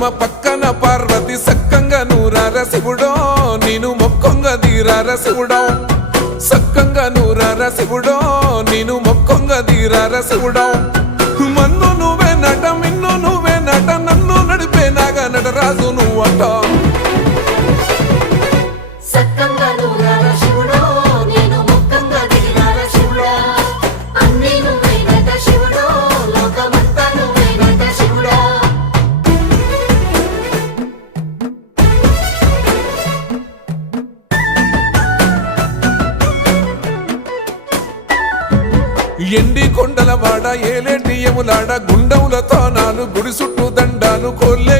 పద్మ పక్కన పార్వతి సక్కంగా నూరార శివుడో నేను మొక్కొంగ దీరార శివుడో సక్కంగా నూరార శివుడో నేను మొక్కొంగ దీరార శివుడో మన్ను నువ్వే నట మిన్ను నువ్వే నట నన్ను నడిపే నాగా నటరాజు నువ్వట ఎండి కొండల వాడ ఏలేటి యములాడ గుండములతో నాలు గుడి చుట్టూ దండాలు కోల్లే